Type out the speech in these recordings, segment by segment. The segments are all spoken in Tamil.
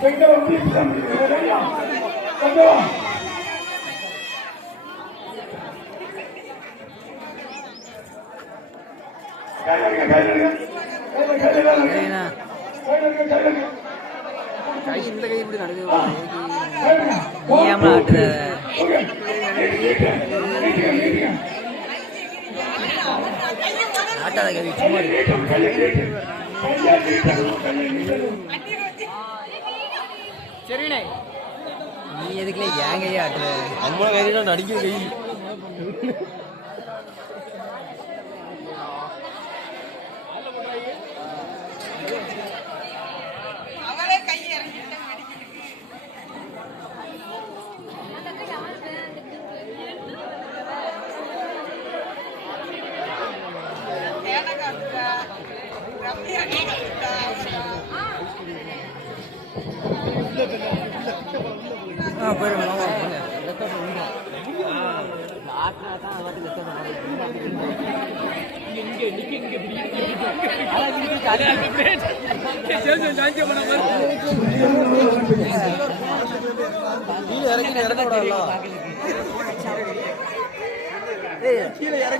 கை இந்த கை இப்படி நடக்குது ஆட்டுற ஆட்டாத கவி சும்மா சரிண்ணே நீ எதுக்குல ஏன் கையை ஆட்டுற அம்மா கையில நடிக்கிற கை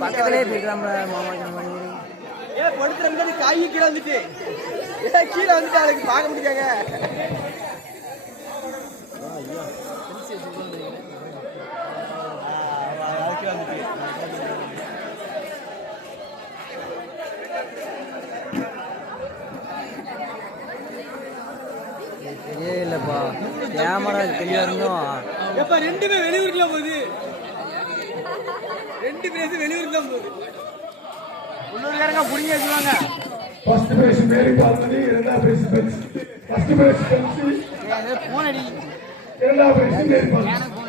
பக்கத்திலே போய்க்கலாம்ல மாமா படுத்துற காய் கீழே வந்துட்டு கீழே வந்துட்டு அவளுக்கு பார்க்க முடியாங்க தெரியவே இல்லப்பா கேமரா தெளிவா இருந்தோம் எப்ப ரெண்டுமே வெளியூருக்குல போகுது ரெண்டு பேர் வெளியூருக்கு தான் போகுது உள்ளூர்காரங்க புடிங்க வச்சுவாங்க ஃபர்ஸ்ட் பிரைஸ் மேரி பால்மணி இரண்டாவது price Bency first prize Bency phone அடி இரண்டாவது பிரைஸ் மேரி பால்மணி